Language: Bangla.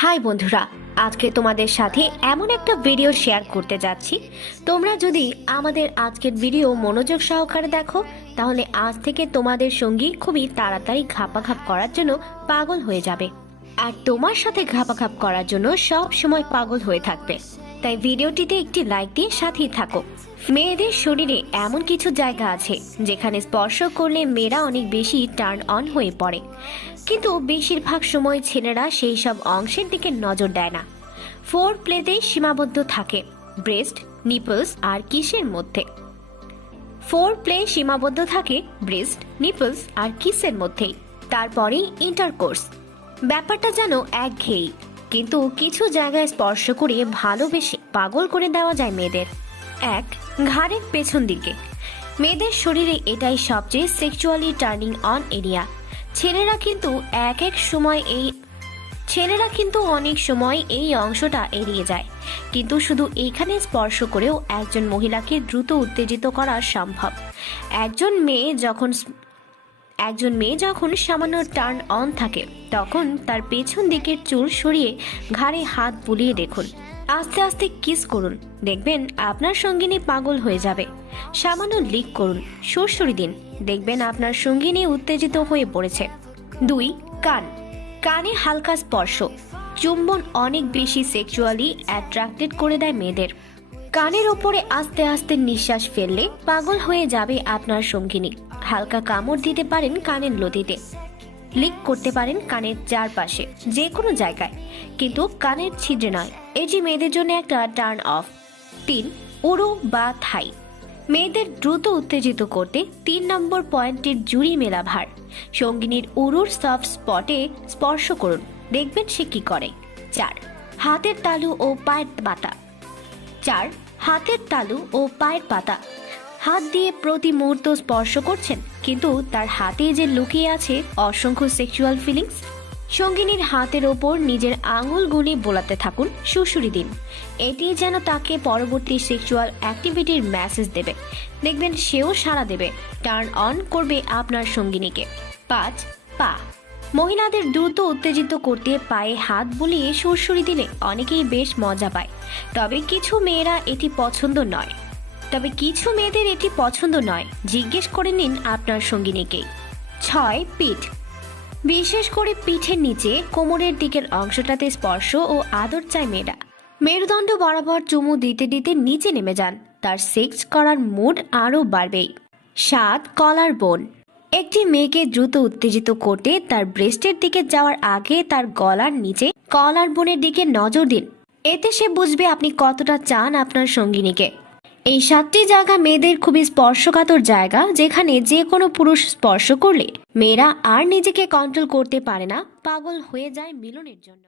হাই বন্ধুরা, আজকে তোমাদের সাথে এমন একটা ভিডিও শেয়ার করতে যাচ্ছি। তোমরা যদি আমাদের আজকের ভিডিও মনোযোগ সহকারে দেখো, তাহলে আজ থেকে তোমাদের সঙ্গী খুবই তাড়াতাড়ি ঘাপাঘাপ করার জন্য পাগল হয়ে যাবে। আর তোমার সাথে ঘাপাঘাপ করার জন্য সব সময় পাগল হয়ে থাকবে। তাই ভিডিওটিতে একটি লাইক দিয়ে সাথেই থাকো। মেয়েদের শরীরে এমন কিছু জায়গা আছে, যেখানে স্পর্শ করলে মেয়েরা অনেক বেশি টার্ন অন হয়ে পড়ে। কিন্তু বেশিরভাগ সময় ছেলেরা সেই সব অংশের দিকে নজর দেয় না। ফোর প্লেতেই সীমাবদ্ধ থাকে, ব্রেস্ট, নিপলস আর কিসের মধ্যে। ফোর প্লে সীমাবদ্ধ থাকে, ব্রেস্ট, নিপলস আর কিসের মধ্যেই। তারপরেই ইন্টারকোর্স। ব্যাপারটা যেন একঘেয়েই, কিন্তু কিছু জায়গায় স্পর্শ করে ভালোবেসে পাগল করে দেওয়া যায় মেয়েদের। এক, ঘাড়ের পেছন দিকে। মেয়েদের শরীরে এটাই সবচেয়ে সেক্সুয়ালি টার্নিং অন এরিয়া ছেলেরা কিন্তু এক এক সময় এই ছেলেরা কিন্তু অনেক সময় এই অংশটা এড়িয়ে যায়। কিন্তু শুধু এইখানে স্পর্শ করেও একজন মহিলাকে দ্রুত উত্তেজিত করা সম্ভব। একজন মেয়ে যখন একজন মেয়ে যখন সামান্য টার্ন অন থাকে, তখন তার পেছন দিকের চুল সরিয়ে ঘাড়ে হাত বুলিয়ে দেখুন। আস্তে আস্তে কিস করুন। দেখবেন আপনার সঙ্গিনী পাগল হয়ে যাবে। সামান্য লিক করুন। সুরসুরি দিন। দেখবেন আপনার সঙ্গিনী উত্তেজিত হয়ে পড়েছে। দুই, কান। কানে হালকা স্পর্শ। চুম্বন অনেক বেশি সেক্সুয়ালি অ্যাট্রাক্টেড করে দেয় মেয়েদের। কানের ওপরে আস্তে আস্তে নিঃশ্বাস ফেললে পাগল হয়ে যাবে আপনার সঙ্গিনী। হালকা কামড় দিতে পারেন কানের লতিতে। লিক করতে পারেন কানের চারপাশে যে কোনো জায়গায়। কিন্তু কানের ছিদ্রে নয়। এটি মেয়েদের জন্য একটা টার্ন অফ তিন উড়ো বা থাই। মেয়েদের দ্রুত উত্তেজিত করতে তিন নম্বর পয়েন্টের জুড়ি মেলা ভার। সঙ্গিনীর উরুর সফট স্পটে স্পর্শ করুন। দেখবেন সে কি করে। চার, হাতের তালু ও পায়ের পাতা। চার, হাতের তালু ও পায়ের পাতা। হাত দিয়ে প্রতি মুহূর্ত স্পর্শ করছেন, কিন্তু তার হাতে যে লুকিয়ে আছে অসংখ্য সেক্সুয়াল ফিলিংস সঙ্গিনীর হাতের ওপর নিজের আঙুলগুলি বোলাতে থাকুন সুশুরি দিন। এটি যেন তাকে পরবর্তী সেক্সুয়াল অ্যাক্টিভিটির মেসেজ দেবে। দেখবেন সেও সাড়া দেবে। টার্ন অন করবে আপনার সঙ্গিনীকে। পাঁচ, পা। মহিলাদের দ্রুত উত্তেজিত করতে পায়ে হাত বুলিয়ে সুরসুরি দিলে অনেকেই বেশ মজা পায়। তবে কিছু মেয়েরা এটি পছন্দ নয়। তবে কিছু মেয়েদের এটি পছন্দ নয়। জিজ্ঞেস করে নিন আপনার সঙ্গিনীকেই ছয়, পিঠ। বিশেষ করে পিঠের নিচে কোমরের দিকের অংশটাতে স্পর্শ ও আদর চায় মেয়েরা। মেরুদণ্ড বরাবর চুমু দিতে দিতে নিচে নেমে যান। তার সেক্স করার মুড আরও বাড়বেই সাত, কলার বোন। একটি মেয়েকে দ্রুত উত্তেজিত করতে তার ব্রেস্টের দিকে যাওয়ার আগে তার গলার নিচে কলার বোনের দিকে নজর দিন। এতে সে বুঝবে আপনি কতটা চান আপনার সঙ্গিনীকে। এই সাতটি জায়গা মেয়েদের খুবই স্পর্শকাতর জায়গা, যেখানে যে কোনো পুরুষ স্পর্শ করলে মেয়েরা আর নিজেকে কন্ট্রোল করতে পারে না, পাগল হয়ে যায় মিলনের জন্য।